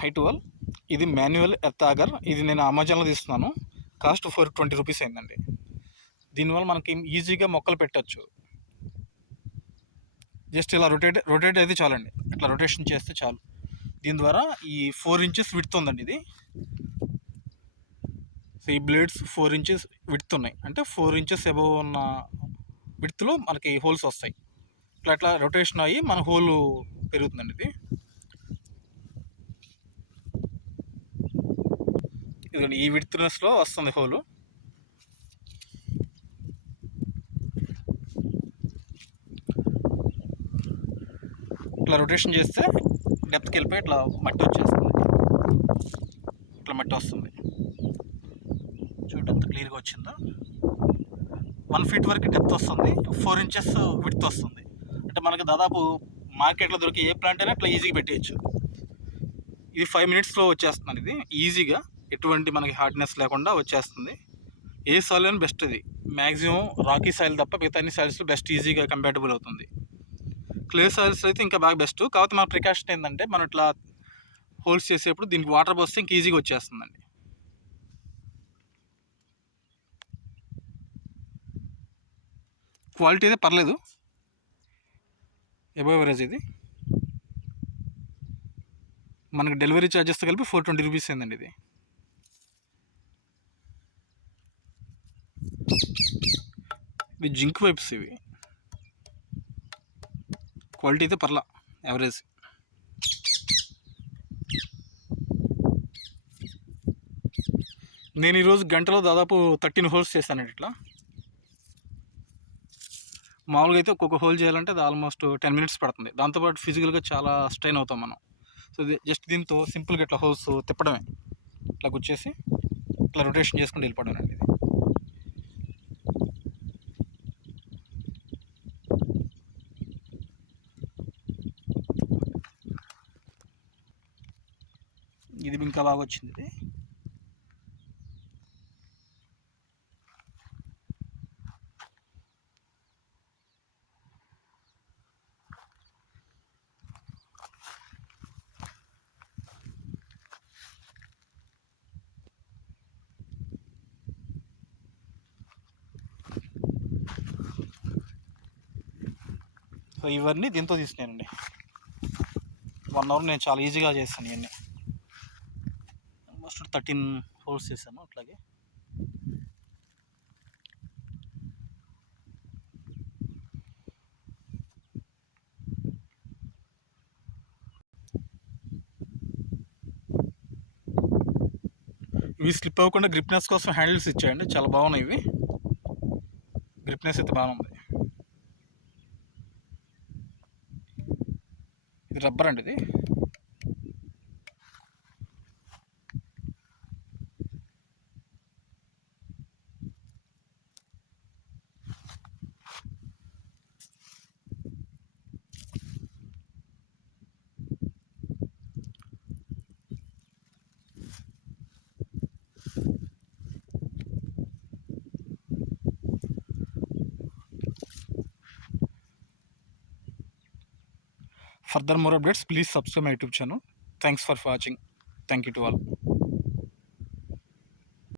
హై12 ఇది manual earth ఆగర్. ఇది నేను అమెజాన్లో తీస్తున్నాను. కాస్ట్ 420 రూపీస్ అయిందండి. దీనివల్ల మనకి ఈజీగా మొక్కలు పెట్టచ్చు. జస్ట్ ఇలా రొటేట్ అయితే చాలండి. ఇట్లా రొటేషన్ చేస్తే చాలు. దీని ద్వారా ఈ 4 ఇంచెస్ విడ్త్ ఉందండి ఇది. సో ఈ బ్లేడ్స్ 4 ఇంచెస్ విడ్త్ ఉన్నాయి, అంటే 4 ఇంచెస్ అబవ్ ఉన్న విడ్త్లో మనకి హోల్స్ వస్తాయి. ఇట్లా రొటేషన్ అయ్యి మన హోల్ పెరుగుతుందండి ఇది. ఇదిగోండి ఈ విడ్త్నెస్లో వస్తుంది హోలు. ఇట్లా రొటేషన్ చేస్తే డెప్త్కి వెళ్ళిపోయి ఇట్లా మట్టి వచ్చేస్తుంది. ఇట్లా మట్టి వస్తుంది. చూడండి ఎంత క్లియర్గా వచ్చిందో. 1 ఫీట్ వరకు డెప్త్ వస్తుంది, 4 ఇంచెస్ విడ్త్ వస్తుంది. అంటే మనకి దాదాపు మార్కెట్లో దొరికే ఏ ప్లాంట్ అయినా ఇట్లా ఈజీగా పెట్టేయచ్చు. ఇది 5 మినిట్స్లో వచ్చేస్తుంది. ఇది ఈజీగా ఎటువంటి మనకి హార్డ్నెస్ లేకుండా వచ్చేస్తుంది. ఏ సాయిల్ అయినా బెస్ట్. ఇది మ్యాక్సిమం రాకీ సాయిల్ తప్ప మిగతా అన్ని సాయిల్స్లో బెస్ట్, ఈజీగా కంపాటబుల్ అవుతుంది. క్లే సాయిల్స్ అయితే ఇంకా బాగా బెస్ట్. కాకపోతే మన ప్రికాషన్ ఏంటంటే మనం ఇట్లా హోల్స్ చేసేప్పుడు దీనికి వాటర్ పోస్తే ఇంక ఈజీగా వచ్చేస్తుందండి. క్వాలిటీ అయితే పర్లేదు, ఎబో ఎవరేజ్. ఇది మనకి డెలివరీ ఛార్జెస్తో కలిపి 420 రూపీస్ అయిందండి ఇది. ఇవి జింక్ వైప్స్. ఇవి క్వాలిటీ అయితే పర్లా, యావరేజ్. నేను ఈరోజు గంటలో దాదాపు 13 హోల్స్ చేశానండి. ఇట్లా మామూలుగా అయితే ఒక్కొక్క హోల్ చేయాలంటే అది ఆల్మోస్ట్ 10 మినిట్స్ పడుతుంది. దాంతోపాటు ఫిజికల్గా చాలా స్ట్రెయిన్ అవుతాం మనం. సో జస్ట్ దీంతో సింపుల్గా ఇట్లా హోల్స్ తిప్పడమే, ఇట్లా గుచ్చేసి ఇట్లా రొటేషన్ చేసుకుంటూ వెళ్ళిపోవడం అండి. ఇది ఇంకా బాగా వచ్చింది. ఇది సో ఇవన్నీ దీంతో తీసుకున్నానండి. 1 అవర్ నేను చాలా ఈజీగా చేస్తాను. ఇవన్నీ ఆల్మోస్ట్ 13 హోల్స్ చేశాను. అట్లాగే ఇవి స్లిప్ అవ్వకుండా గ్రిప్నెస్ కోసం హ్యాండిల్స్ ఇచ్చాయండి, చాలా బాగున్నాయి. ఇవి గ్రిప్నెస్ అయితే బాగుంది. ఇది రబ్బర్ అండి. ఇది further more updates, please subscribe my YouTube channel. Thanks for watching. Thank you to all.